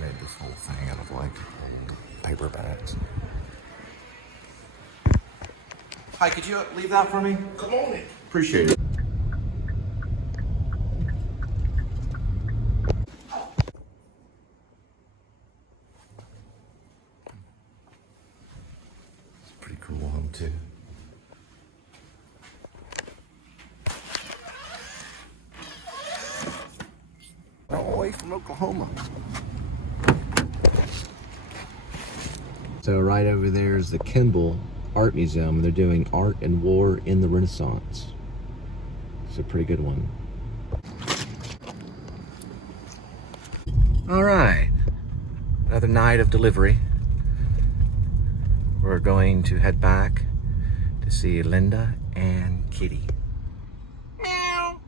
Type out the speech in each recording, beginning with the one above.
Made this whole thing out of like paper bags. Hi, could you leave that for me? Come on in. Appreciate it. It's pretty cool Home2. All the way from Oklahoma. So right over there is the Kimball Art Museum. They're doing art and war in the Renaissance. It's a pretty good one. All right, another night of delivery. We're going to head back to see Linda and Kitty. Meow.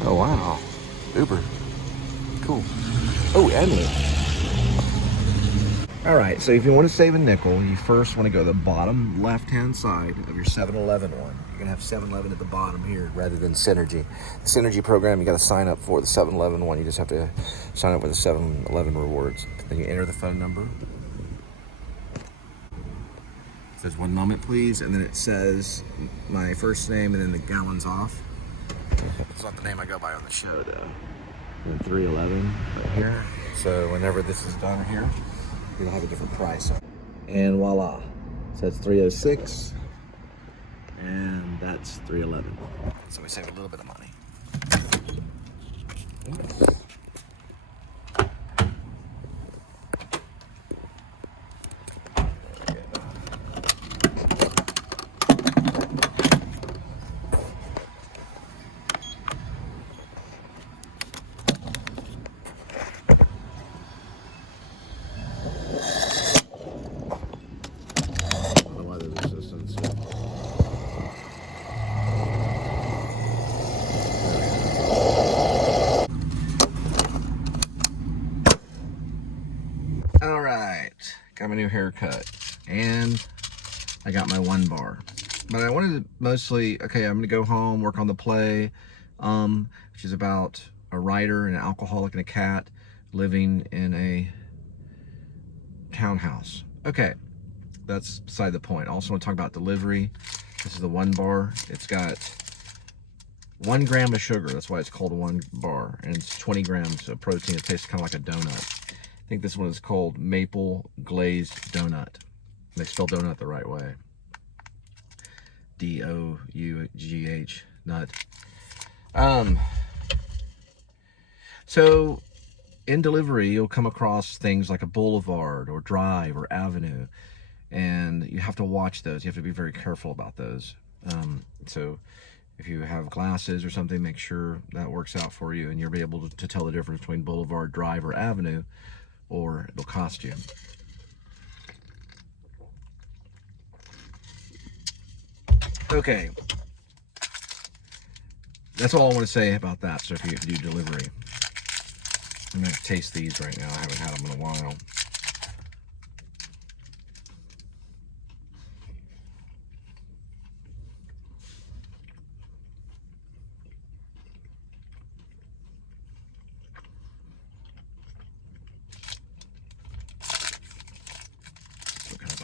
Oh wow, Uber, cool. Oh, Emily. All right, so if you want to save a nickel, you first want to go to the bottom left-hand side of your 7-Eleven one. You're gonna have 7-Eleven at the bottom here rather than Synergy. The Synergy program, you got to sign up for. The 7-Eleven one, you just have to sign up with the 7-Eleven rewards. Then you enter the phone number. It says 1 moment, please, and then it says my first name and then the gallons off. It's not the name I go by on the show, though. And 311 right here. So whenever this is done here, you'll have a different price. And voila. So that's 306, and that's 311. So we save a little bit of money. All right, got my new haircut, and I got my 1 bar. But I wanted to mostly, okay, I'm gonna go home, work on the play, which is about a writer, an alcoholic, and a cat living in a townhouse. Okay, that's beside the point. I also want to talk about delivery. This is the 1 bar. It's got 1 gram of sugar. That's why it's called a 1 bar. And it's 20 grams of protein. It tastes kind of like a donut. I think this one is called Maple Glazed Donut. They spell donut the right way. D-O-U-G-H, nut. So in delivery, you'll come across things like a boulevard or drive or avenue, and you have to watch those. You have to be very careful about those. So if you have glasses or something, make sure that works out for you and you'll be able to tell the difference between boulevard, drive, or avenue, or it'll cost you. Okay, that's all I want to say about that. So if you do delivery, I'm going to taste these right now. I haven't had them in a while.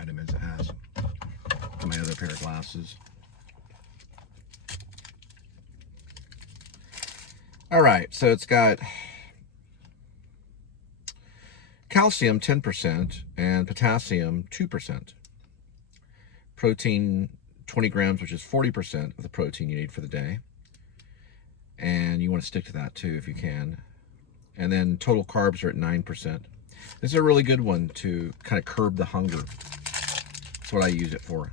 vitamins it has. My other pair of glasses. All right, so it's got calcium 10% and potassium 2%. Protein 20 grams, which is 40% of the protein you need for the day. And you want to stick to that too if you can. And then total carbs are at 9%. This is a really good one to kind of curb the hunger. That's what I use it for.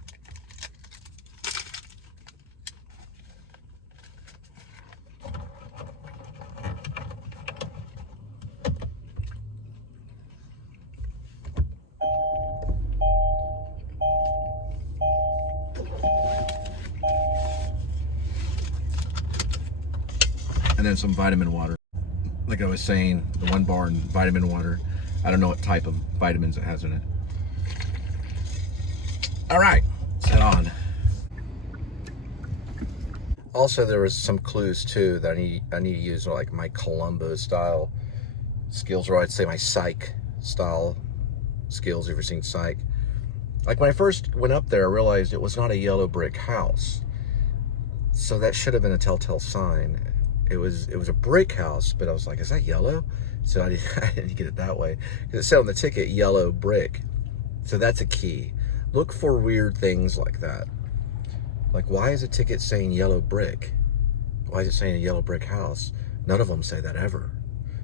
And then some vitamin water. Like I was saying, the 1 bar in vitamin water. I don't know what type of vitamins it has in it. All right, let's head on. Also, there was some clues too that I need to use, like my Columbo style skills, or I'd say my Psych style skills. If you've seen Psych, like when I first went up there, I realized it was not a yellow brick house, so that should have been a telltale sign. It was a brick house, but I was like, is that yellow? So I didn't get it that way, because it said on the ticket yellow brick. So that's a key. Look for weird things like that. Like, why is a ticket saying yellow brick? Why is it saying a yellow brick house? None of them say that ever.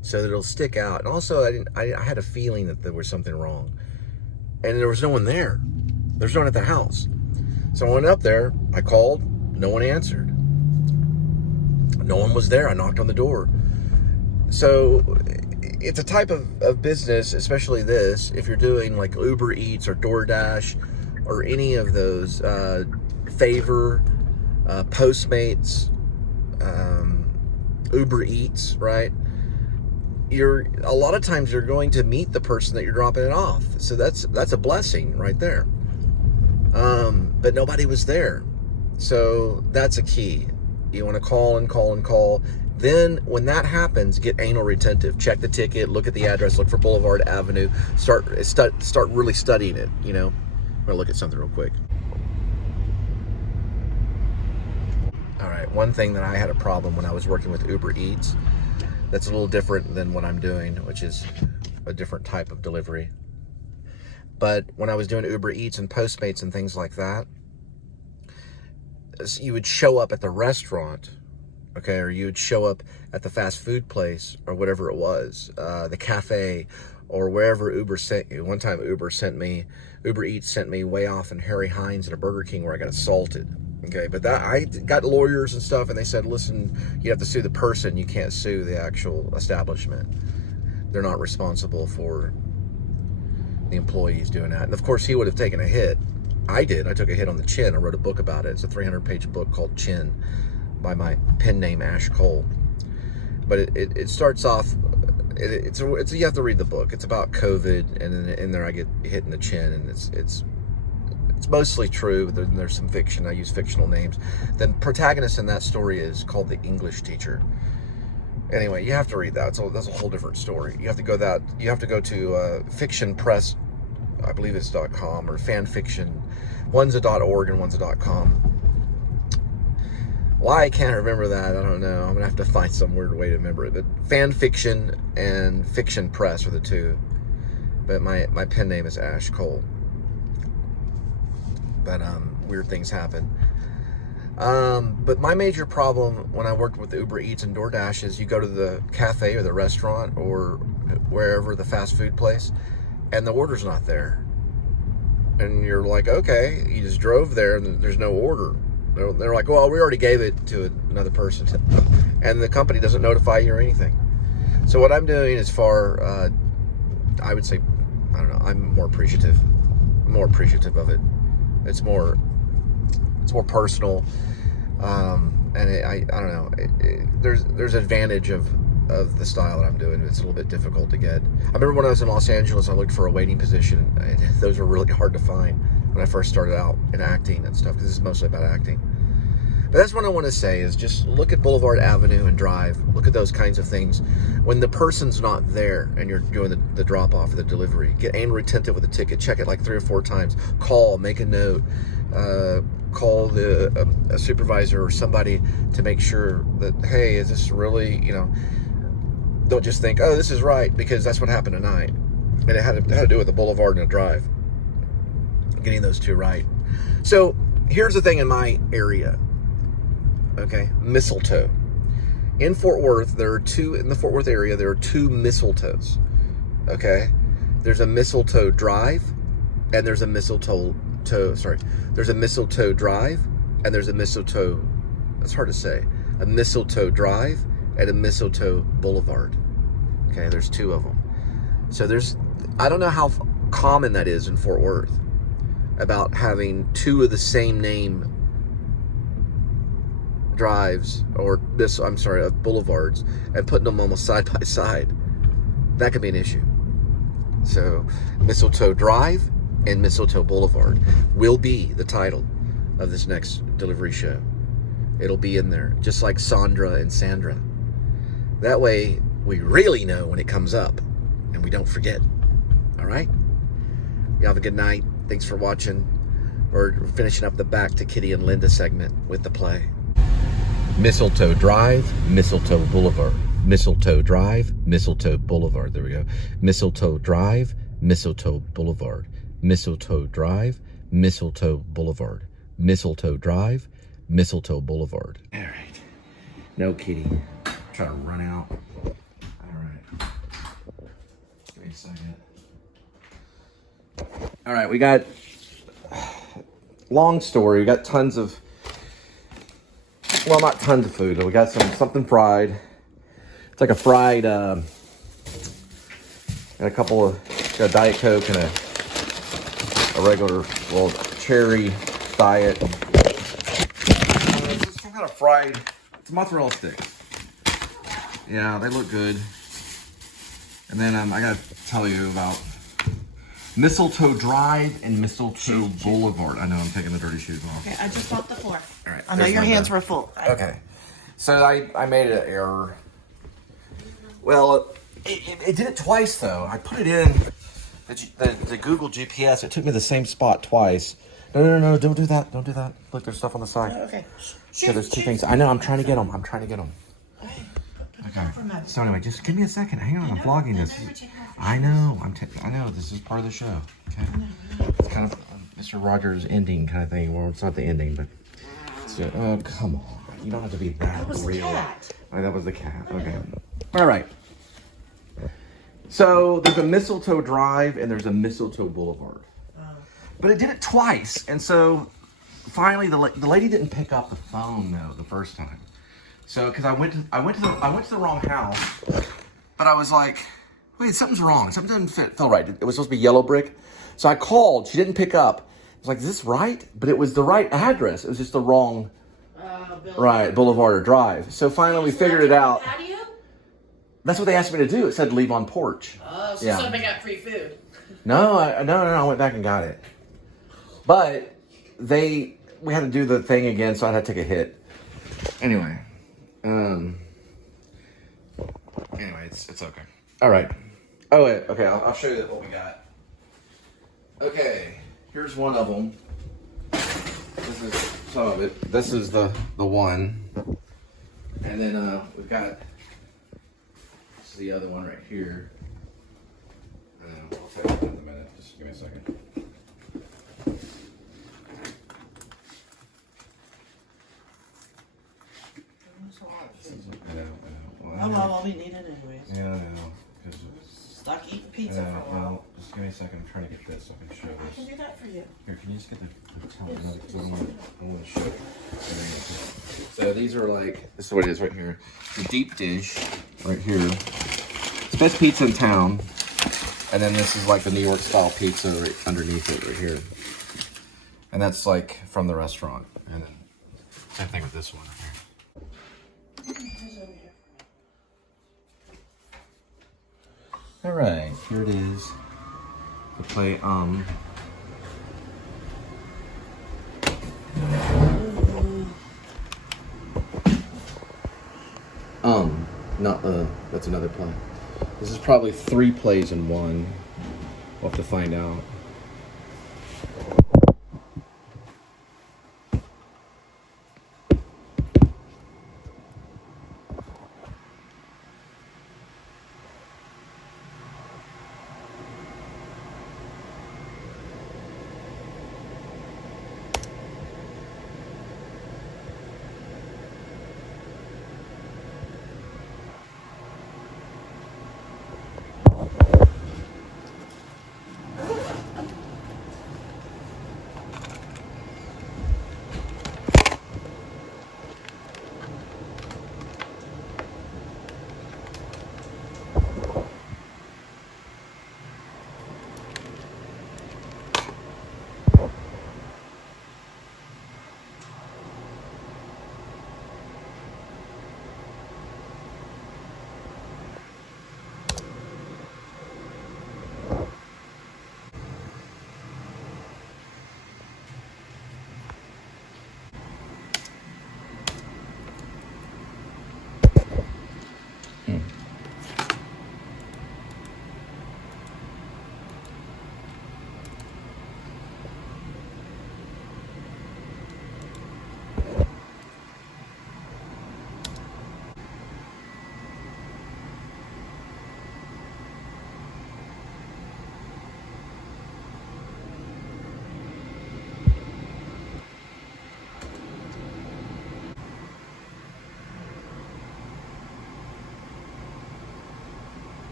So that it'll stick out. And also, I had a feeling that there was something wrong. And there was no one there. There's no one at the house. So I went up there, I called, no one answered. No one was there. I knocked on the door. So it's a type of business, especially this, if you're doing like Uber Eats or DoorDash or any of those, Favor, Postmates, Uber Eats, right? A lot of times you're going to meet the person that you're dropping it off. So that's a blessing right there. But nobody was there. So that's a key. You want to call and call and call. Then when that happens, get anal retentive. Check the ticket, look at the address, look for Boulevard Avenue, start really studying it, you know. I'm gonna look at something real quick. All right, one thing that I had a problem when I was working with Uber Eats, that's a little different than what I'm doing, which is a different type of delivery. But when I was doing Uber Eats and Postmates and things like that, you would show up at the restaurant, okay, or you would show up at the fast food place or whatever it was, the cafe or wherever Uber sent you. One time Uber Eats sent me way off in Harry Hines at a Burger King where I got assaulted. Okay, but I got lawyers and stuff, and they said, listen, you have to sue the person, you can't sue the actual establishment. They're not responsible for the employees doing that. And of course, he would have taken a hit. I did. I took a hit on the chin. I wrote a book about it. It's a 300-page book called Chin by my pen name, Ash Cole. But it starts off, it's you have to read the book. It's about COVID, and then in there I get hit in the chin, and it's mostly true, but there's some fiction. I use fictional names. The protagonist in that story is called the English teacher. Anyway, you have to read that. So that's a whole different story. You have to go to Fiction Press, I believe it's .com, or fanfiction. One's a .org and one's a .com. Why I can't remember that, I don't know. I'm gonna have to find some weird way to remember it. But fanfiction and Fiction Press are the two. But my pen name is Ash Cole. But weird things happen. But my major problem when I worked with Uber Eats and DoorDash is you go to the cafe or the restaurant or wherever, the fast food place, and the order's not there. And you're like, okay, you just drove there and there's no order. They're like, well, we already gave it to another person. And the company doesn't notify you or anything. So what I'm doing is I would say, I don't know, I'm more appreciative. I'm more appreciative of it. It's more personal. And I don't know, there's advantage of the style that I'm doing. It's a little bit difficult to get. I remember when I was in Los Angeles, I looked for a waiting position, and those were really hard to find when I first started out in acting and stuff, because this is mostly about acting. But That's what I want to say is just look at Boulevard Avenue and Drive. Look at those kinds of things. When the person's not there and you're doing the drop-off or the delivery, and retentive with a ticket. Check it like 3 or 4 times. Call, make a note. Call a supervisor or somebody to make sure that, hey, is this really, don't just think, oh, this is right, because that's what happened tonight. And it had to do with the Boulevard and the Drive. Getting those two right. So here's the thing in my area. Okay, mistletoe. In Fort Worth, in the Fort Worth area, there are 2 mistletoes. Okay, there's a mistletoe drive, and there's a mistletoe drive, and there's a mistletoe, that's hard to say, a mistletoe drive and a mistletoe boulevard. Okay, there's 2 of them. So I don't know how common that is in Fort Worth, about having 2 of the same name drives, or boulevards, and putting them almost side by side. That could be an issue. So Mistletoe Drive and Mistletoe Boulevard will be the title of this next delivery show. It'll be in there, just like Sandra and Sandra. That way we really know when it comes up and we don't forget. All right? You have a good night. Thanks for watching. We're finishing up the Back to Kitty and Linda segment with the play. Mistletoe Drive, Mistletoe Boulevard. Mistletoe Drive, Mistletoe Boulevard. There we go. Mistletoe Drive, Mistletoe Boulevard. Mistletoe Drive, Mistletoe Boulevard. Mistletoe Drive, Mistletoe Boulevard. All right. No kitty. Try to run out. All right. Give me a second. All right, we got, long story, we got tons of, well, not tons of food, but we got something fried. It's like a fried, and a couple of, got a Diet Coke and a regular, well, cherry diet. It's some kind of fried, it's mozzarella sticks. Yeah, they look good. And then I gotta tell you about Mistletoe Drive and Mistletoe Boulevard. I know I'm taking the dirty shoes off. Okay, I just mopped the floor. All right. I know your hands were full. Okay. So I made an error. Well, it did it twice though. I put it in the Google GPS. It took me the same spot twice. No, don't do that. Don't do that. Look, there's stuff on the side. Oh, okay. So there's 2 things. I know, I'm trying to get them. Okay. So anyway, just give me a second. Hang on, I'm vlogging this. I know. I know. This is part of the show. Okay. It's kind of Mr. Rogers' ending kind of thing. Well, it's not the ending, but oh, come on. You don't have to be that real. Cat. Oh, that was the cat. Okay. All right. So there's a Mistletoe Drive and there's a Mistletoe Boulevard. But it did it twice, and so finally the lady didn't pick up the phone though the first time. So, because I went to the wrong house, but I was like, wait, something's wrong. Something didn't feel right. It was supposed to be yellow brick. So I called. She didn't pick up. I was like, is this right? But it was the right address. It was just the wrong, Boulevard or Drive. So finally we figured it out. Patio? That's what they asked me to do. It said leave on porch. Oh, so somebody got free food. No, I went back and got it. But we had to do the thing again, so I had to take a hit. Anyway. Anyway, it's okay. All right. Oh wait. Okay, I'll show you what we got. Okay, here's one of them. This is some of it. This is the one, and then we've got this is the other one right here. I'll tell you in a minute. Just give me a second. Oh, well, all we needed anyways. Yeah, I know. Stuck eating pizza for a while. Well, just give me a second. I'm trying to get this so I can show I can this. do that for you. Here, can you just get the towel? Because I want to show it. So these are like, this is what it is right here. The deep dish right here. It's the best pizza in town. And then this is like the New York style pizza right underneath it right here. And that's like from the restaurant. And then same thing with this one right here. All right, here it is. To play Not that's another play. This is probably 3 plays in one. We'll have to find out.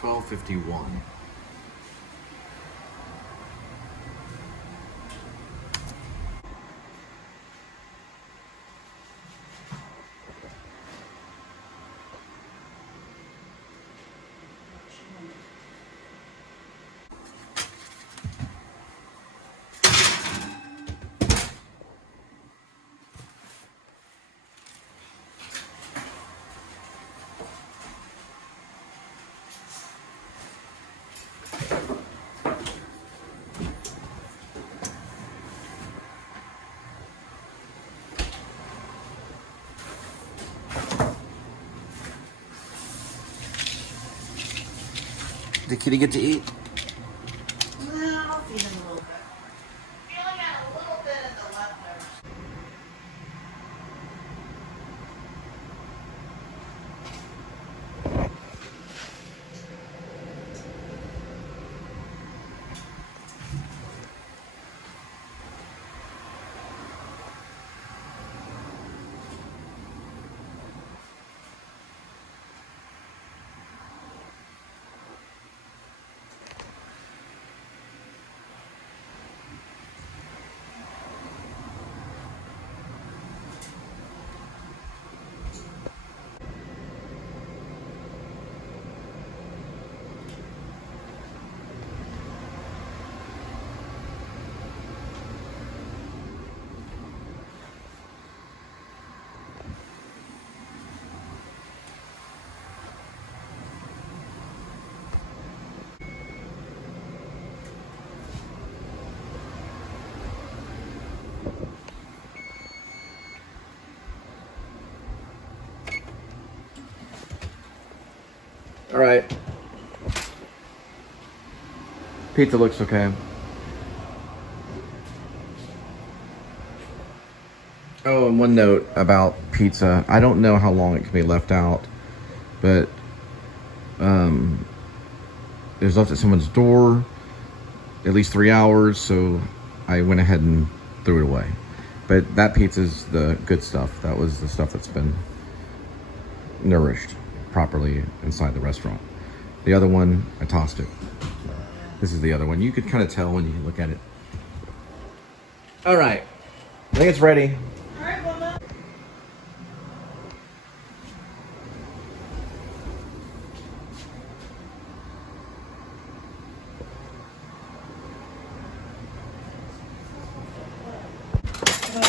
$12.51. Did Kitty get to eat? Well, I'll feed him a little bit. He only got a little bit of the leftovers. All right. Pizza looks okay. Oh, and one note about pizza. I don't know how long it can be left out, but it was left at someone's door at least 3 hours, so I went ahead and threw it away. But that pizza's the good stuff. That was the stuff that's been nourished properly inside the restaurant. The other one, I tossed it. This is the other one. You could kind of tell when you look at it. All right, I think it's ready. All right, Mama. Smell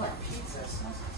like pizza. It smells like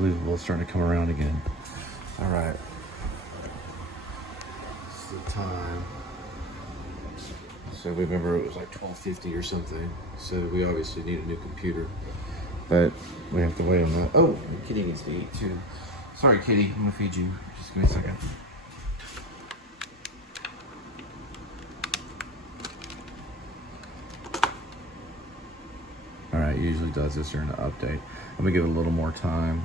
Unbelievable, it's starting to come around again. All right. This is the time. So remember it was like 12:50 or something. So we obviously need a new computer. But we have to wait on that. Oh, Kitty needs to eat too. Sorry, Kitty, I'm gonna feed you. Just give me a second. All right, it usually does this during the update. I'm gonna give it a little more time.